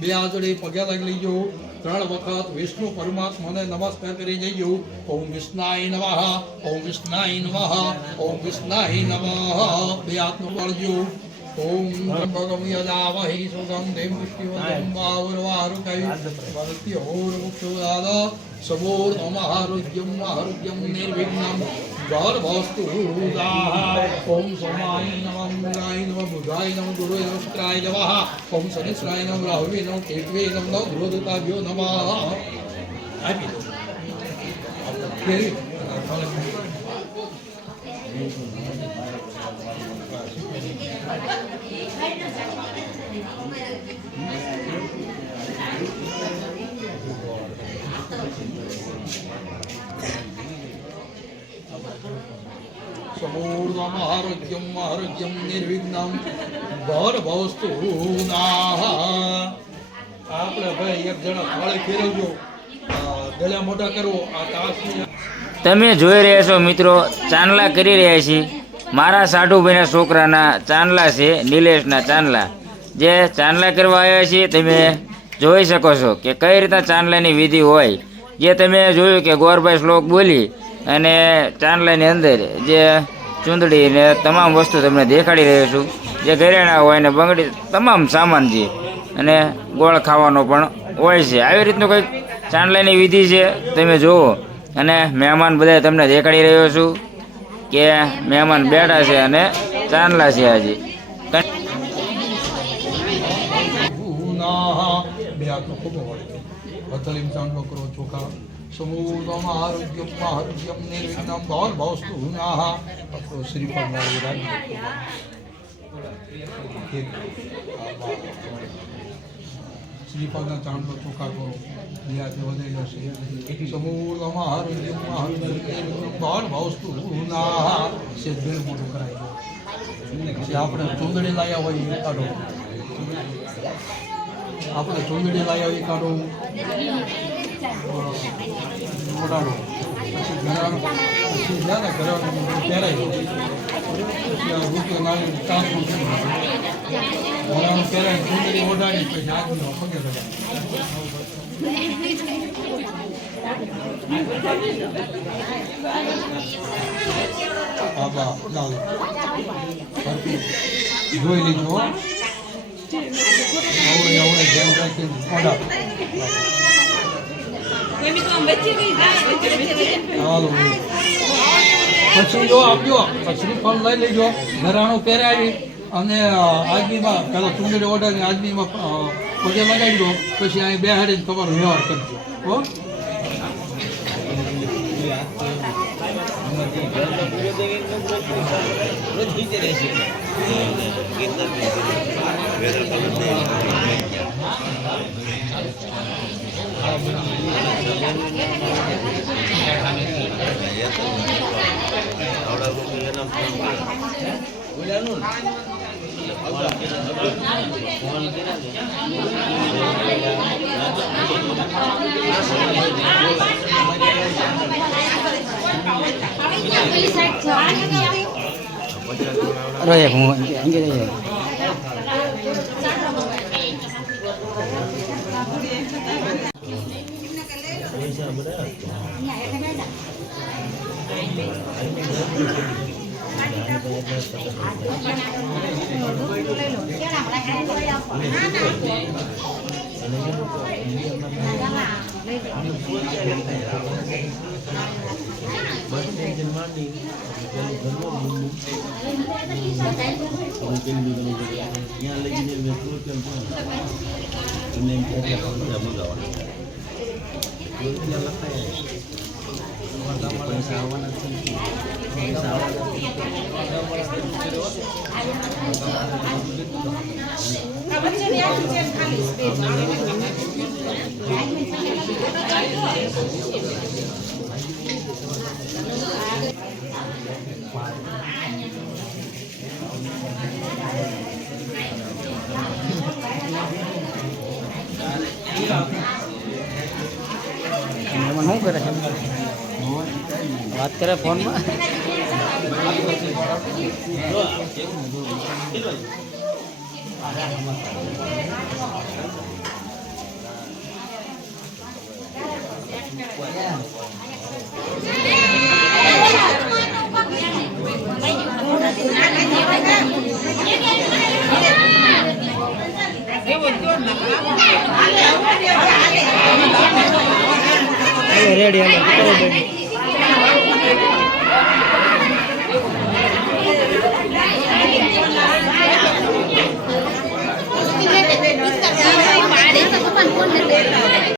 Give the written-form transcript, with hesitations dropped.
બે આંગળી પગે લાગી લેજો 3 વખત વિષ્ણુ પરમાત્માને નમસ્કાર કરી જજો ઓમ વિષ્ણાય નમઃ ઓમ વિષ્ણાય નમઃ ઓમ વિષ્ણાય નમઃ બે હાથનું પડજો ओम भगवं यदावहि सुगंधिं पुष्टिवन्तं वावरवारुकैः भक्ति और मुक्षुदाद सबोर्णमहारुज्यं आरुज्यं निर्विघ्नं गर्भस्तु ओम सोमाय नमः मुगाय नमः बुधाय नमः गुरुवे नमः शुक्राय नमः ओम शनिश्चराय नमः राहुवे नमः केतवे नमः ध्रुवदूताभ्यो नमः समूर्णमहारोग्यं आरोग्यं निर्विघ्नं भवस्तु આપણે ભાઈ એક જણા થાળે ફેરવજો ગળા મોટા કરવો આ તાસની તમે જોઈ રહ્યા છો મિત્રો ચાંદલા કરી રહ્યા છીએ મારા સાઢુભાઈના છોકરાના ચાંદલા છે નિલેશના ચાંદલા જે ચાંદલા કરવા આવ્યા છીએ તમે જોઈ શકો છો કે કઈ રીતના ચાંદલાની વિધિ હોય જે તમે જોયું કે ગોરભાઈ શ્લોક બોલી અને ચાંદલાની અંદર જે ચૂંદડી ને તમામ વસ્તુ તમને દેખાડી રહ્યો છું જે ઘરેણા હોય ને બંગડી તમામ સામાન છે અને ગોળ ખાવાનો પણ હોય છે આવી રીતનું કંઈક ચાંદલાની વિધિ છે તમે જુઓ અને મહેમાન બધા તમને દેખાડી રહ્યો છું કે મહેમાન બેઠા છે અને ચાંદલા છે આજે ચાંદલો કરો ચોખા समूलम आरोग्यम आरोग्यम निर्विघ्नं भवस्तु श्रीफल श्रीफल चांदलो चोखा करो लियाते वधाई जशे समूलम आरोग्यम आरोग्यम निर्विघ्नं भवस्तु से दिल मोटું કરાય છે આપણે ચૂંદડી લાયા હોય એ કાઢો આપણે ચૂંદડી લાયા હોય કાઢો ઓડાડો પછી ઘરાણું પછી જ્યાં ને ઘરાણું પહેરાય રૂપિયો નાની ટ્રાન્સફર ઘરાણું પહેરાય ચૂંદડી ઓડાડી પછી આદમીનો પગે બાબા લાલ જોઈ લીધો હવે જેમ રાખીને ઓડાડો પછી જો આપજો પછી ફળ લઈ લેજો ઘરાણું પહેરાવી અને આદમીમાં પેલા ચૂંદડી ઓઢાડીને આદમીમાં પગે લગાવી દો પછી અહીં બેહાડીને તમારો વ્યવહાર કરજો હો શું કરે છે વાત કરે ફોનમાં રેડી હાલો